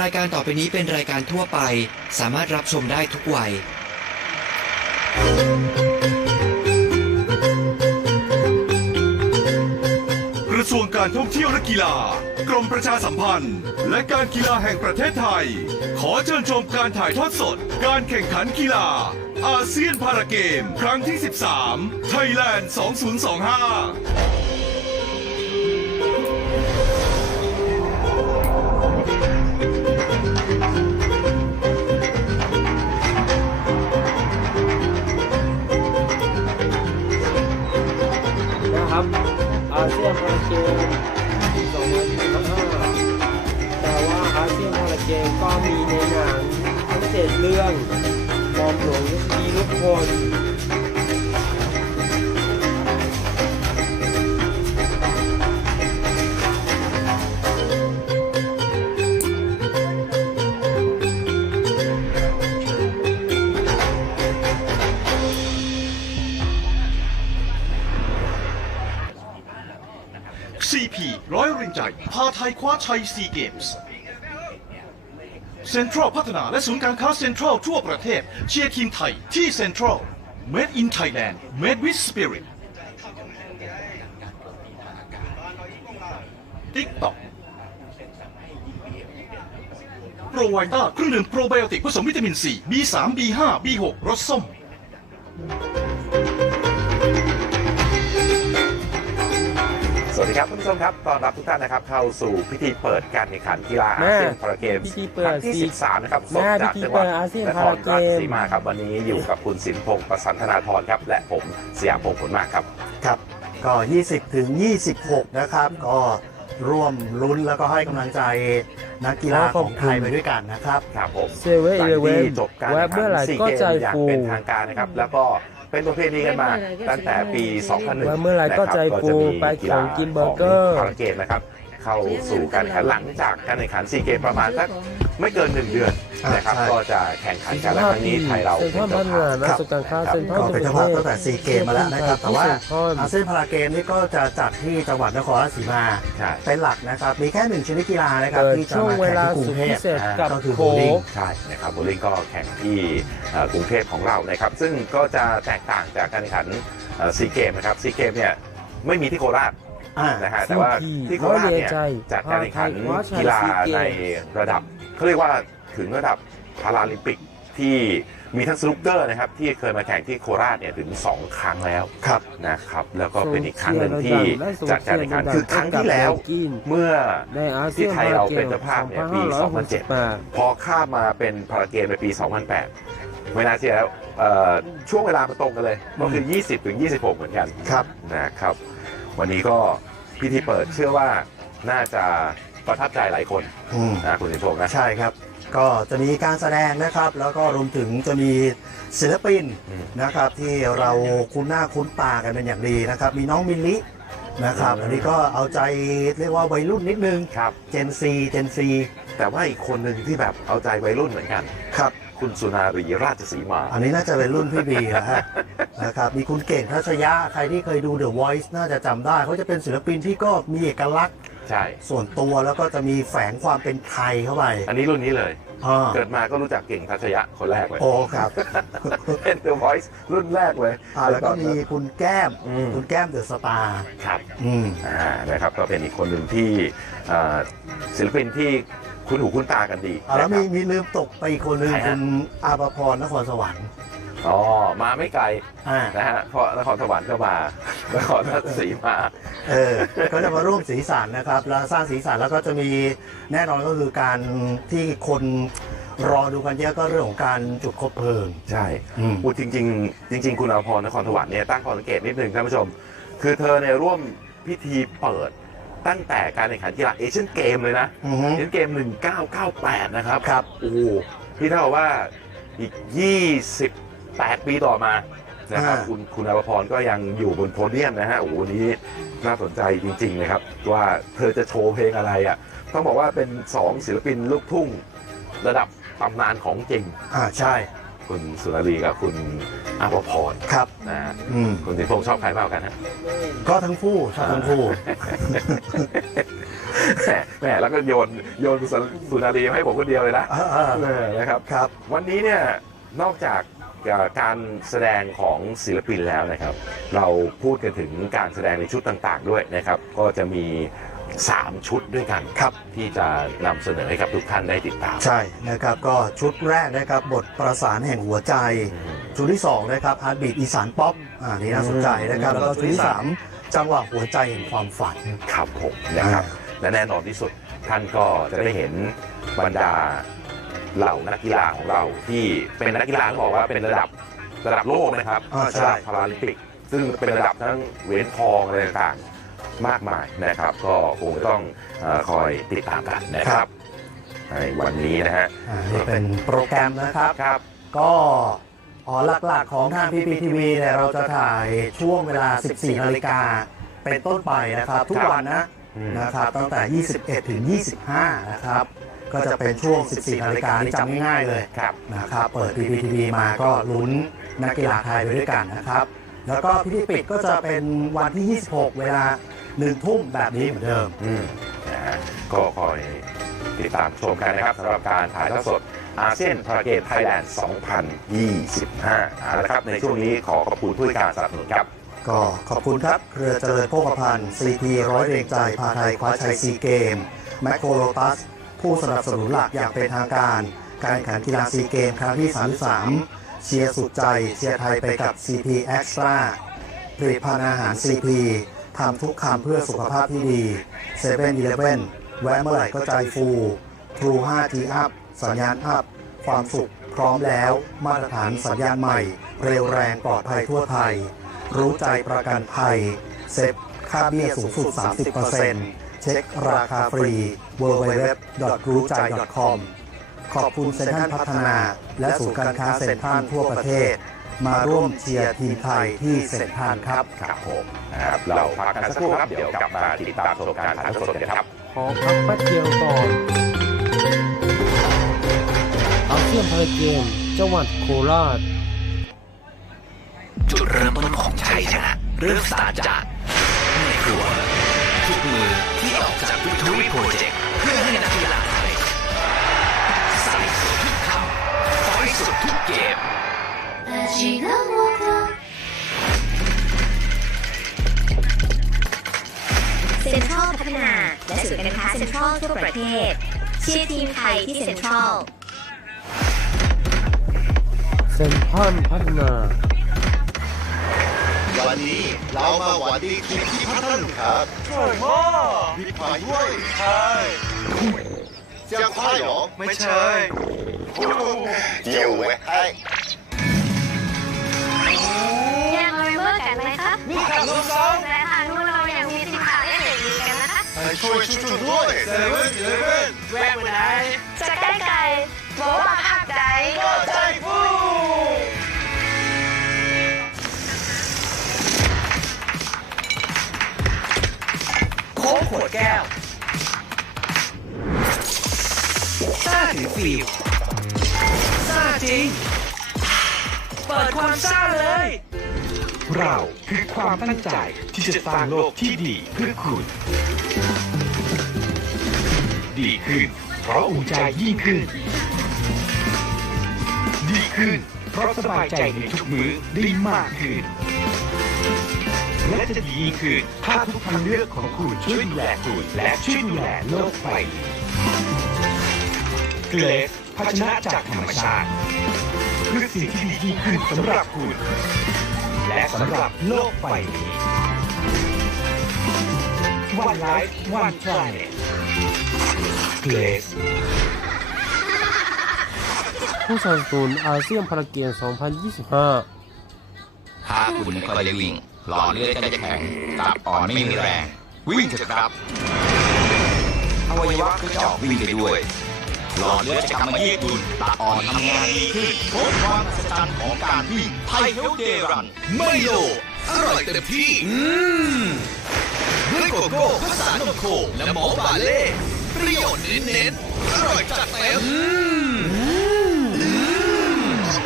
รายการต่อไปนี้เป็นรายการทั่วไป สามารถรับชมได้ทุกวัย กระทรวงการท่องเที่ยวและกีฬา กรมประชาสัมพันธ์ และการกีฬาแห่งประเทศไทย ขอเชิญชมการถ่ายทอดสด การแข่งขันกีฬา อาเซียนพาราเกม ครั้งที่ 13 ไทยแลนด์ 2025 เซียนพาราเกม2025แต่ว่าอาเซียนพาราเกมก็มีในหนังทั้งเจ็ดเรื่องมอมหลวงดีทุกคน ไทยคว้าชัยซีเกมส์เซ็นทรัลพัฒนาและศูนย์การค้าเซ็นทรัลทั่วประเทศ เชียร์ทีมไทยที่เซ็นทรัล Made in Thailand Made with Spirit TikTok โปรไวต้าเครื่องดื่มโปรไบโอติกผสมวิตามิน C B3 B5 B6 รสส้ม สวัสดีครับคุณผู้ชมครับต้อนรับทุกท่านนะครับเข้าสู่พิธีเปิดการแข่งขันกีฬาแม่อาเซียนพาราเกมพิธีเปิดครั้งที่สิ13 นะครับแม่สดจากพิธีจังหวัดเปิดอาเซียนนคพารราเกมราชสีมาครับวันนี้อยู่กับคุณสินพงศ์ประสันธนาธรครับ และผมสยามพงศ์ผลมากครับ ครับ ก็ 20 ถึง 26 นะครับ ก็ร่วมลุ้นแล้วก็ให้กำลังใจนักกีฬาของไทยไปด้วยกันนะครับ ครับผมเซเว่นหลัอีเลงเว่ที่นจบการแวะแข่งเมื่อไหขัร่นซีก็เกมใจอย่างฟูเป็นทางการนะครับแล้วก็ เป็นประเพณีกันมาตั้งแต่ปี 2001แวะเมื่อไหร่ก็ใจฟูนะครับไปของกินเบอร์เกอร์พาราเกมนะครับ เข้าสู่การแข่งขันหลังจากการแข่งขันซีเกมประมาณสักไม่เกินหนึ่งเดือน นะครับอ่าใช่ก็จะแข่งขันกันและครั้งนี้ไทยเราเซ็นทรัลพัฒนาเป็นนักเจ้าภาพสุการค้าครับเซ็นทรัลก็เป็นเจ้าภาพตั้งแต่ซีเกมมาแล้วนะครับ แต่ว่าเซ็นทรัลอาเซียนพาราเกมนี่ก็จะจัดที่จังหวัดนครราชสีมาใช่เป็นหลักนะครับ มีแค่หนึ่งชนิดกีฬานะครับเปิดที่จะช่วงมาเวแข่งลาที่กรุสุงดเทพิพเศษกับก็คือโคโบลิ่งกใช่นะครับโบลิ่งก็แข่งที่เอ่อกรุงเทพของเรานะครับ ซึ่งก็จะแตกต่างจากการแข่งขันซีเกมนะครับซีเกมเนี่ยไม่มีที่โคราชอ่านะฮะแต่ว่าที่โคราชเนี่ยจัดการแข่งขันกีฬาในระดับเขาเรียกว่า ถึงระดับพาราลิมปิกที่มีทั้งสนุกเกอร์นะครับที่เคยมาแข่งที่โคราชเนี่ยถึง 2 ครั้งแล้วครับนะครับ แล้วก็เป็นอีกครั้งหนึ่งที่จัดการแข่งขันคือครั้งที่แล้ว เมื่อในอาเซีที่ยนไทพายราเราเกเป็นมเจ้าภาพเนี่ยปี2568พอข้ามมาเป็นพาราเกมในปี 2008 ไม่น่าเชื่อแล้วเอ่อช่วงเวลามันตรงกันเลยก็คือ 20 ถึง 26 เหมือนกันครับนะครับ วันนี้ก็พิธีเปิดเชื่อว่าน่าจะ ประทับใจหลายคนอืม นะคุณสิงห์พงษ์นะใช่ครับ ก็จะมีการแสดงนะครับ แล้วก็รวมถึงจะมีศิลปินอืมนะครับ ที่เราคุ้นหน้าคุ้นตากันเป็นอย่างดีนะครับ มีน้องมิลลินะครับอืมอันนี้ก็เอาใจเรียกว่าวัยรุ่นนิดนึง ครับ เจนซีเจนซีแต่ว่าอีกคนหนึ่งที่แบบเอาใจวัยรุ่นเหมือนกัน ครับ คุณสุนารีราชสีมา อันนี้น่าจะเป็นรุ่นพี่บีนะฮะ นะครับ มีคุณเก่งทัชยะ ใครที่เคยดู The Voice น่าจะจำได้ เขาจะเป็นศิลปินที่ก็มีเอกลักษณ์ ใช่ ส่วนตัวแล้วก็จะมีแฝงความเป็นไทยเข้าไปอันนี้รุ่นนี้เลย อ่าเกิดมาก็รู้จักเก่งทัชยะคนแรกเลยโอ้ครับ เป็น The Voice รุ่นแรกเลยอ่าแล้วก็มีคุณแก้มอืมคุณแก้มเดอะสตาร์ครับอืม อ่านะครับก็เป็นอีกคนหนึ่งที่เอ่อศิลปินที่คุ้นหูคุ้นตากันดีอ่าแล้วนะคมีรับ มีลืมตกไปอีกคนหนึ่งใครฮะ คุณอาภพรนครสวรรค์ อ๋อมาไม่ไกลอ่านะฮะเพราะนครสวรรค์ก็มานครราชสีมาเออก็จะมาร่วมสีสันนะครับ แล้วสร้างสีสันแล้วก็จะมีแน่นอนก็คือการที่คนรอดูกันเยอะก็เรื่องของการจุดคบเพลิง ใช่อืม พูดจริง ๆ จริง ๆ คุณอาพรนครสวรรค์เนี่ยตั้งข้อสังเกตนิดนึงท่านผู้ชม คือเธอเนี่ยร่วมพิธีเปิดตั้งแต่การแข่งขันกีฬาเอเชียนเกมเลยนะ อือฮึเอเชียนเกม 1998 นะครับ ครับ โอ้โหพี่เท่ากับว่าอีก 28ปีต่อมานะครับอ่า คุณคุณอาภพรก็ยังอยู่บนโพเดียมนะฮะโอ้โหวันนี้น่าสนใจจริงๆนะครับ ว่าเธอจะโชว์เพลงอะไรอะต้องบอกว่าเป็น 2 ศิลปินลูกทุ่ง ระดับตำนานของจริง อ่าใช่คุณสุนารีกับคุณอาภพรครับ นะฮะอืม คุณสิงห์พงษ์ชอบใครมากกว่ากันฮะ ก็ทั้งคู่ชอบทั้งคู่ แหมแหมแล้วก็โยนโยนสุนารีมาให้ผมคนเดียวเลยนะเออเออเออนะครับครับ วันนี้เนี่ยนอกจากเอ่อ การแสดงของศิลปินแล้วนะครับ เราพูดกันถึงการแสดงในชุดต่างๆ ด้วยนะครับ ก็จะมี 3 ชุดด้วยกันครับ ที่จะนำเสนอให้กับทุกท่านได้ติดตาม ใช่นะครับก็ชุดแรกนะครับบทประสานแห่งหัวใจ ชุดที่สองนะครับฮาร์ดบีทอีสานป๊อปอ่านี่น่าสนใจนะครับแล้วก็ชุดที่สามจังหวะหัวใจแห่งความฝัน ครับผมนะครับ และแน่นอนที่สุดท่านก็จะได้เห็นบรรดา เหล่านักกีฬาของเราที่เป็นนักกีฬาต้องบอกว่าเป็นระดับระดับโลกนะครับอ่าใช่ ระดับพาราลิมปิก ซึ่งเป็นระดับทั้งเหรียญทองอะไรต่างๆมากมายนะครับ ก็คงต้องเอ่อคอยติดตามกันนะครับ ในวันนี้นะฮะอ่านี่เป็นโปรแกรมนะครับ ครับ ก็อ๋อหลักๆของทาง PPTV เนี่ยเราจะถ่ายช่วงเวลา 14 นาฬิกาเป็นต้นไปนะครับ ทุกวันนะอืม นะครับตั้งแต่ 21 ถึง 25 นะครับ ก็จะเป็นช่วง 14 นาฬิกานี่จำง่ายๆเลยครับนะครับ เปิด PPTV มาก็ลุ้นนักกีฬาไทยไปด้วยกันนะครับ แล้วก็พิธีปิดก็จะเป็นวันที่ 26 เวลา1ทุ่มแบบนี้เหมือนเดิมอืมนะฮะก็คอยติดตามชมกันนะครับสำหรับการถ่ายทอดสดอาเซียนพาราเกมไทยแลนด์ 2025เอาละครับ ในช่วงนี้ขอขอบคุณผู้ให้การสนับสนุนครับ ก็ขอบคุณครับ เครือเจริญโภคภัณฑ์ CP ร้อยเรียงใจพาไทยคว้าชัยซีเกมแมคโครโลตัส ผู้สนับสนุนหลักอย่างเป็นทางการ การแข่งขันกีฬาซีเกมครั้งที่ 33 เชียร์สุดใจเชียร์ไทยไปกับ CP Extra ผลิตภัณฑ์อาหาร CP ทำทุกคำเพื่อสุขภาพที่ดี7 e เ e ่ e อแวะเมื่อไหร่ก็ใจฟู True 5G Up สัญญาณอัพ ความสุขพร้อมแล้ว มาตรฐานสัญญาณใหม่ เร็วแรงปลอดภัยทั่วไทย รู้ใจประกันภัย เซ็ตค่าเบี้ยสูงสุด 30% เช็คราคาฟรี w w w รู้ใจ .com ขอบคุณเซ็นทรัลพัฒนา และศูนย์การค้าเซ็นทรัลทั่วประเทศ มาร่วมเชียร์ทีมไทยที่เซ็นทรัลครับ ครับผมนะครับเราพักกันสักครู่ครับ เดี๋ยวกลับมาติดตามชมการถ่ายทอดสดกันครับ ขอพักแป๊บเดียวก่อนอาเซียนพาราเกมจังหวัดโคราช จุดเริ่มต้นของชัยชนะ เริ่มสตาร์ทจาก จากวิทวิโปรเจกต์เพื่อให้นักกีฬาไทยใส่สุดทุกคำไฟสุดทุกเกมเซ็นทรัลพัฒนาและสื่ย์การค้าเซ็นทรัลทั่วประเทศเชียร์ทีมไทยที่เซ็นทรัลเซ็นทรัลพัฒนา วันนี้เรามาหวัดดีคุณที่พัฒนครับช่วยพ่อพี่พายด้วยใช่เจ้าควายเหรอไม่ใช่เจียวไว้ให้อยากมาเมื่อกันไหมคะมีข่าวลูกซองและทางนู้นเรายังมีสินค้าเล่นๆกันนะคะให้ช่วยช่วยด้วยเซเว่นเซเว่นจะใกล้ไก่บอกว่าภาคใจใจฟู โค้งขวดแก้วซ่าถือฟิลซ่าจริง เปิดความซ่าเลย เราคือความตั้งใจที่จะสร้างโลกที่ดีเพื่อคุณ ดีขึ้น เพราะอุ่นใจยิ่งขึ้น ดีขึ้น เพราะสบายใจในทุกมื้อได้มากขึ้น และจะดีขึ้นถ้าทุกทางเลือกของคุณช่วยดูแลคุณและช่วยดูแลโลกใบนี้เกรสภาชนะจากธรรมชาติเพื่อสิ่งที่ดียิ่งขึ้นสำหรับคุณ และสำหรับโลกใบนี้ One Life One Planet Glaze ผู้สนับสนุนอาเซียนพาราเกม2025 ถ้าคุณไม่ค่อยได้วิ่ง หลอเลือดก็จะแข็งตับอ่อนไม่มีแรง วิ่งเถอะครับอวัยวะก็จะออกวิ่งไปด้วย หลอเลือดจะกลับมายืดหยุ่นตับอ่อนทำงานดีขึ้นพบความอัศจรรย์ของการวิ่งไทยเฮลเดรันไมโลอร่อยเต็มที่อืมด้วยโกโก้ผสานมโคและหมอบาเล่ปรี้ยวเน้นๆอร่อยจัดเต็ม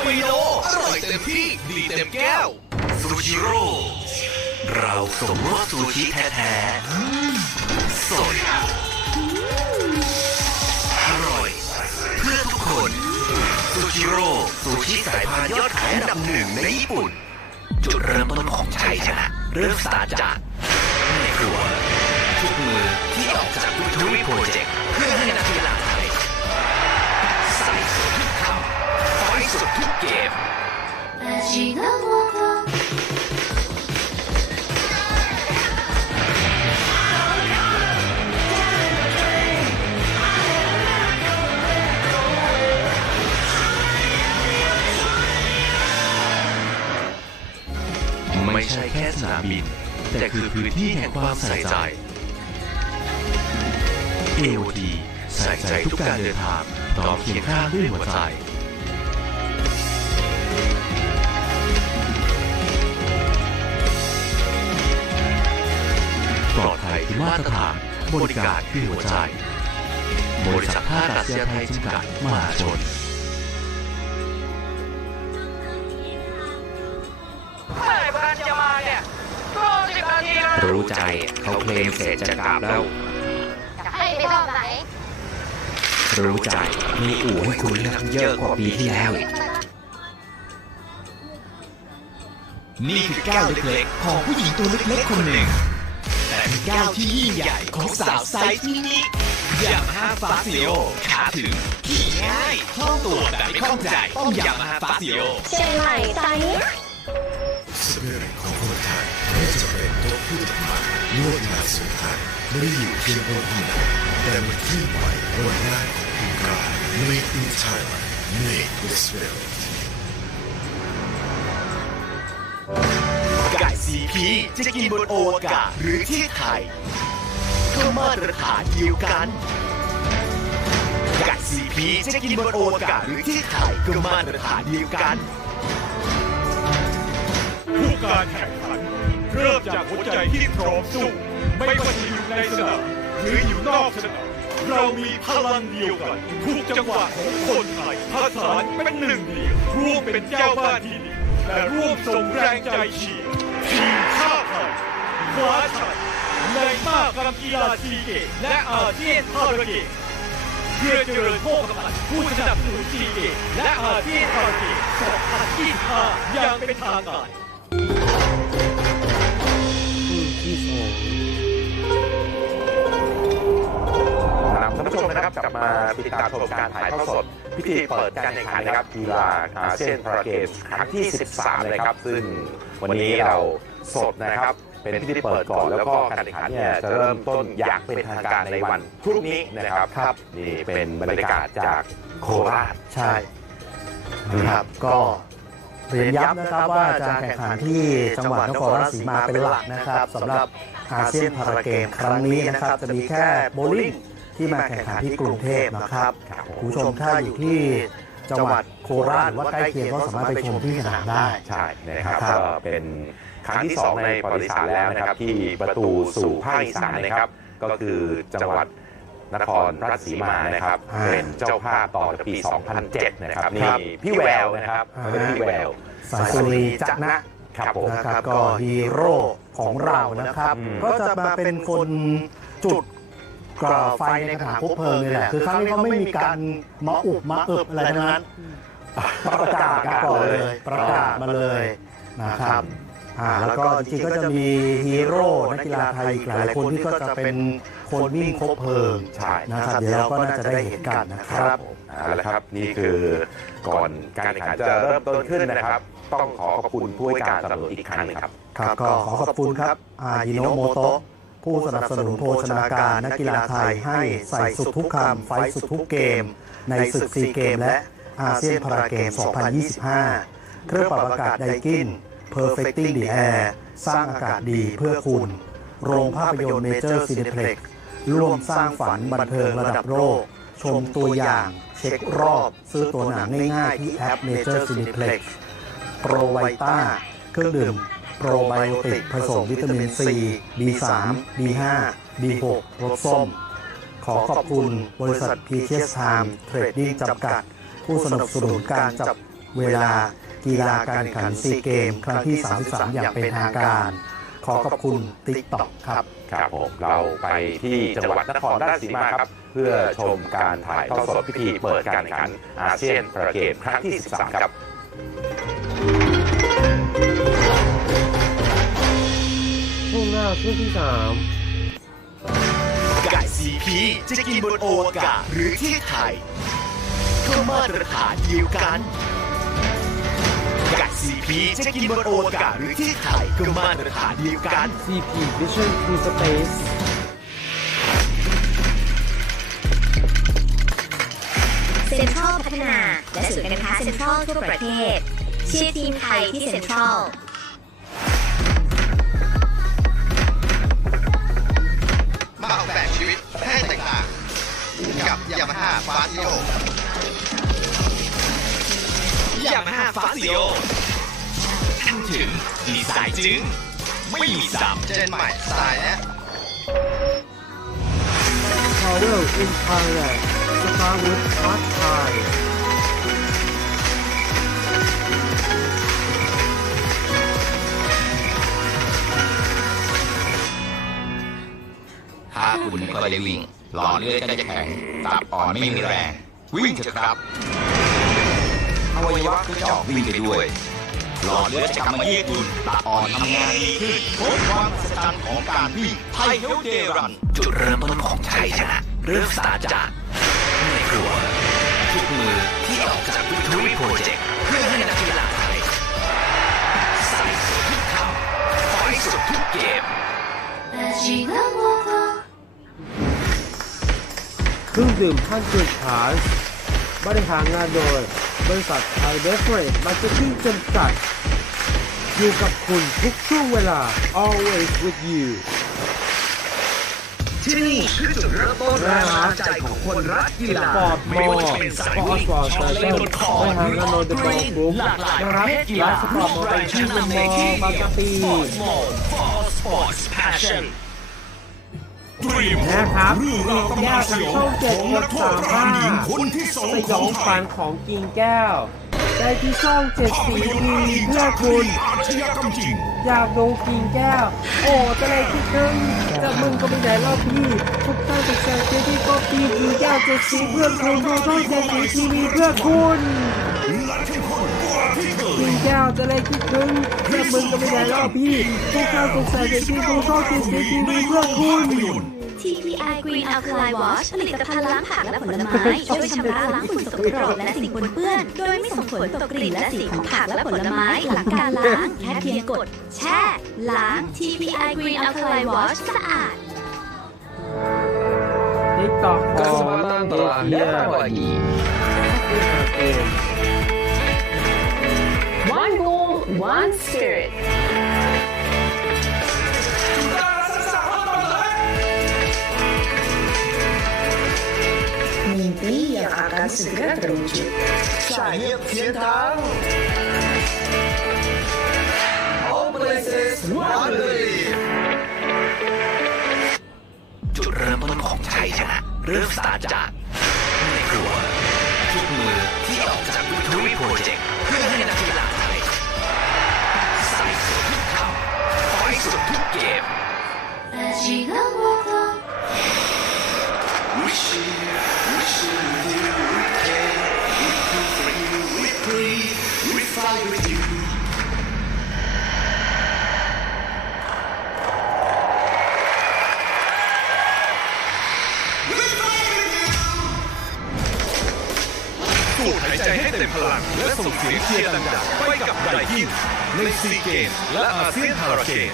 ไมโลอร่อยเต็มที่ดีเต็มแก้วซูชิโร่ เราสมรสซูชิแท้ๆสดอร่อย เพื่อทุกคนซูชิโร่ซูชิสายพานยอดขายอันดับหนึ่งในญี่ปุ่น จุดเริ่มต้นของชัยชนะเริ่มสตาร์จากในครัว ทุกมือที่ออกจากวิทวิโปรเจกต์เพื่อให้นักกีฬาไทยใส่สุดทุกคำไฟสุดทุกเกม味がわかる บิน แต่คือพื้นที่แห่งความใส่ใจ AOD ใส่ใจทุกการเดินทางพร้อมเคียงข้างด้วยหัวใจปลอดภัยคือมาตรฐานบริการคือหัวใจ บริษัทท่าอากาศยานไทยจำกัดมหาชน รู้ใจเขาเพลงเสร็จจะกลับแล้ว จะให้ไปรอบไหน รู้ใจมีอู่ให้คุณเลือกเยอะกว่าปีที่แล้วอีกนี่คือก้าวเล็กๆของผู้หญิงตัวเล็กๆคนหนึ่ง แต่เป็นก้าวที่ยิ่งใหญ่ของสาวไซส์มินิยามาฮ่าฟาซิโอขาถึงขี่ง่ายคล่องตัวแบบไม่คล่องใจต้องยามาฮ่าฟาซิโอเชียงใหม่ไซส์ เป็นตัวผลิตภัณฑ์ลวดลายสวยไทยไม่ได้อยู่เพียงบนผนังแต่มันเคลื่อนไหวบนหน้าของคุณกาย Made in Thailand Made the Spirit ไก่ซีพีจะกินบนโอวกาศหรือที่ไทยก็มาตรฐานเดียวกันไก่ซีพีจะกินบนโอวกาศหรือที่ไทยก็มาตรฐานเดียวกันทุกการแข่งขัน เริ่มจากหัวใจที่พร้อมสู้ ไม่ว่าจะอยู่ในสนามหรืออยู่นอกสนามเรามีพลังเดียวกัน ทุกจังหวะของคนไทยผสานเป็นหนึ่งเดียวร่วมเป็นเจ้าบ้านที่ดีและร่วมส่งแรงใจเชียร์ทีมชาติไทยคว้าชัยในมากกรรมกีฬาซีเกมและอาเซียนพาราเกมเพื่อเจริญโภคภัณฑ์ผู้สนับสนุนซีเกมและอาเซียนพาราเกมส์2025อย่างเป็นทางการ ที่สองนำท่านผู้ชมนะครับกลับมาติดตามชมการถ่ายทอดสด พิธีเปิดการแข่งขันนะครับกีฬาอาเซียนพาราเกมส์ครั้งที่ 13นะครับ ซึ่งวันนี้เราสดนะครับเป็นพิธีเปิดก่อนแล้วก็การแข่งขันเนี่ยจะเริ่มต้นอย่างเป็นทางการในวันพรุ่งนี้นะครับครับนี่เป็นบรรยากาศจากโคราชใช่นะครับก็ เรียนย้ำนะครับว่าจะแข่งขันที่จังหวัดนครราชสีมาเป็นหลักนะครับสำหรับอาเซียนพาราเกมครั้งนี้นะครับจะมีแค่โบว์ลิ่งที่มาแข่งขันที่กรุงเทพนะครับครับคุณผู้ชมถ้าอยู่ที่จังหวัดโคราชหรือว่าใกล้เคียงก็สามารถไปชมที่สนามได้ใช่นะครับครับก็เป็นครั้งที่สองในประวัติศาสตร์แล้วนะครับที่ประตูสู่ภาคอีสานนะครับ ก็คือจังหวัด นครราชสีมานะครับอ่าเป็นเจ้าภาพต่อจากปี 2007 นะครับนี่พี่แววนะครับเขาเป็นพี่แววสายสุรีจะนะครับผมนะครับก็ฮีโร่ของเรานะครับอืมก็จะมาเป็นคนจุดก่อไฟในกระถางคบเพลิงนี่แหละคือครั้งนี้เขาไม่มีการมาอุบมาเอิบอะไรทั้งนั้นประกาศก่อนเลยประกาศมาเลยนะครับอ่าแล้วก็จริงๆก็จะมีฮีโร่นักกีฬาไทยอีกหลายคนที่ก็จะเป็น คนวิ่งคบเพลิงใช่นะครับเดี๋ยวเราก็น่าจะได้เห็นกันนะครับเอาละครับนี่คือก่อนการแข่งขันจะเริ่มต้นขึ้นนะครับ ต้องขอขอบคุณผู้ให้การสนับสนุนอีกครั้งหนึงครับครับก็ขอขอบคุณครับอายิโนโมโตะผู้สนับสนุนโภชนาการนักกีฬาไทยให้ใส่สุดทุกคำไฟสุดทุกเกม ในศึกซีเกมและอาเซียนพาราเกม 2025 เครื่องปรับอากาศไดกิน Perfecting the Air สร้างอากาศดีเพื่อคุณ โรงภาพยนตร์เมเจอร์ซีเนเพล็ก ร่วมสร้างฝันบันเทิงระดับโลก ชมตัวอย่าง เช็ครอบ ซื้อตัวหนังง่ายๆ ที่แอป Major Cineplex โปรไวต้าเครื่องดื่ม โปรไบโอติกผสมวิตามิน C B3 B5 B6 รสส้ม ขอขอบคุณบริษัท PTS Time Trading จำกัด ผู้สนับสนุนการจับเวลากีฬาการแข่งขันซีเกม ครั้งที่ 33 อย่างเป็นทางการ ขอขอบคุณ TikTok ครับครับผมเราไปที่จังหวัดนครราชสีมาครับไปเพื่อชมการถ่ายทอดสดพิธีเปิดการแข่งขันอาเซียนพาราเกมครั้งที่ 13 ครับช่วงหน้าช่วงที่สามไก่ซีพีจะกินบนโอวกาศหรือที่ไทยก็มาตรฐานเดียวกัน ไก่ซีพีจะกินบนโอวกาศหรือที่ไทยก็มาตรฐานเดียวกัน CP Vision to Space เซ็นทรัลพัฒนาและศูนย์การค้าเซ็นทรัลทั่วประเทศเชียร์ทีมไทยที่เซ็นทรัลมาออกแบบชีวิตให้แตกต่างกับยามาฮ่าฟาซิโอยามาฮ่าฟาซิโอ ทันถึงดีไซน์จึง ไม่มีซ้ำเจนใหม่สไตล์เนี้ย Power in Thailand Starwood Art Thai ถ้าคุณไม่ค่อยได้วิ่ง หลอดเลือดก็จะแข็ง ตับอ่อนไม่มีแรง วิ่งเถอะครับอวัยวะก็จะออกวิ่งไปด้วย หลอดเลือดจะกลับมายืดหยุ่นตับอ่อนทำงานดีขึ้นพบความมหัศจรรย์ของการวิ่งไทยเฮลเดรัน จุดเริ่มต้นของชัยชนะ เริ่มสตาร์ทจากในครัวทุกมือที่ออกจากวิทูวิโปรเจกต์เพื่อให้นักกีฬาไทยใส่สุดทุกคำไฟสุดทุกเกมเครื่องดื่มท่านเกิดขาย บริหารงานโดย บริษัทไทยเบฟเรดมาร์เก็ตติ้งจำกัด อยู่กับคุณทุกช่วงเวลา always with you ที่นี่คือจุดเริ่มต้นแรงบันดาลใจของคนรักกีฬาปอดมไม่อว่าสจะเป็นสายปอวิ่สงปอร์ตชเซออบร์เล่นบนคอบริหหารืรงานโดย The ก Ball รีน Group หลากหลายนะปครัระบเภทกีฬาร้านสปอร์ตมอไปเตอร์ที่ที่นั่นมเลอยที่บางกะปิฟอร์มอลฟอร์สปอร์ตแพชชั่น นะครับอีกแก้วทางช่องเจ็ดหกสามห้าสยองฝันของกิ่งแก้ว ได้ที่ช่องเจ็ดสีทีวีเพื่อคุณอยากดูกิ่งแก้ว โอ้จะเลยคิดถึงแต่มึงก็ไม่ได้รอบพี่ทุกท่านติดแซงที่ก็ปีกิ่งแก้วเจ็ดสีเพื่อคุณดูช่องเจ็ดสีทีวีเพื่อคุณกิ่ งแก้วจะเลยคิดถึงแต่มึงก็ไม่ได้รอบพี่ทุกท่านติดแซงที่ดูช่องเจ็ดสีทีวีเพื่อคุณ TPI Green Alkaline Wash ผลิตภัณฑ์ล้างผักและผลไม้ ช่วยชำระล้างฝุ่นสกปรกและสิ่งปนเปื้อน โดยไม่ส่งผลต่อกลิ่นและสีของผักและผลไม้หลังการล้าง แค่เพียงกด แช่ ล้าง TPI Green Alkaline Wash สะอาดติ๊กต็อกของ Kesempatan telah เอเชีย datang lagi. one spirit mimpi yang akan segera terwujud. 产业天堂 All places wonderly จุดเริ่มต้นของชัยชนะ เริ่มสตาร์ทจากในครัวทุกมือที่ออกจากวิทูวิโปรเจกต์เพื่อให้นักกีฬา า สุ พลังและส่งเสียงเชียร์ดังๆไปกับไดกินในซีเกมและอาเซียนพาราเกม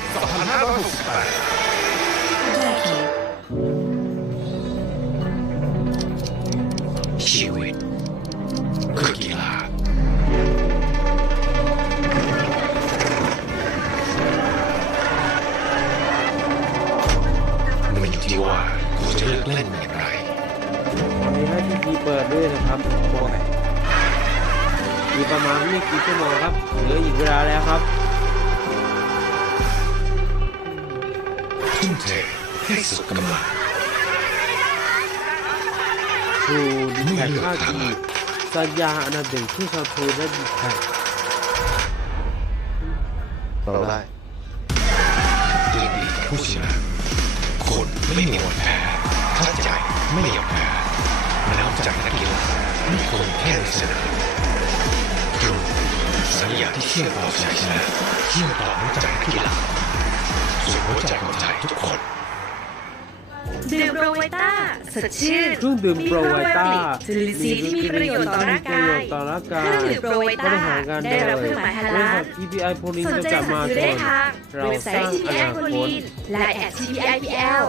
2568ชีวิตคือกีฬามันอยู่ที่ว่าคุณจะเลือกเล่นอย่างไรวันนี้ให้ทีทีเปิดด้วยนะครับ อีกประมาณไม่กี่ชั่วโมงครับเหลืออีกเวลาแล้วครับ ทุ่มเทให้สุดกำลังทูดีแท็ก 5G สัญญาอันดับหนึ่งที่ชาวทูและดีแท็กเราได้ยินดีกับผู้ชนะคนไม่มีวันแพ้ถ้าใจไม่ยอมแพ้น้ำจากนักกีฬาไม่คงแค่ในสนามตรง สัญญาที่เชื่อมต่อชัยชนะเชื่อมต่อน้ำใจนักกีฬาสู่หัวใจคนไทยทุกคนดื่มโปรไวต้าสดชื่นเครื่องดื่มโปรไวต้าจุลินทรีย์ที่มีประโยชน์ต่อร่างกายต่อร่างกายเครื่องดื่มโปรไวบต้าริหารงานได้รับเครื่องหมายฮาลาล EPI โพลินสนจะใจจับสั่งมาซื้อชได้นทางเราเว็บไซสร้างต์อ TPI นาโพคลิตนและแอด TPIPL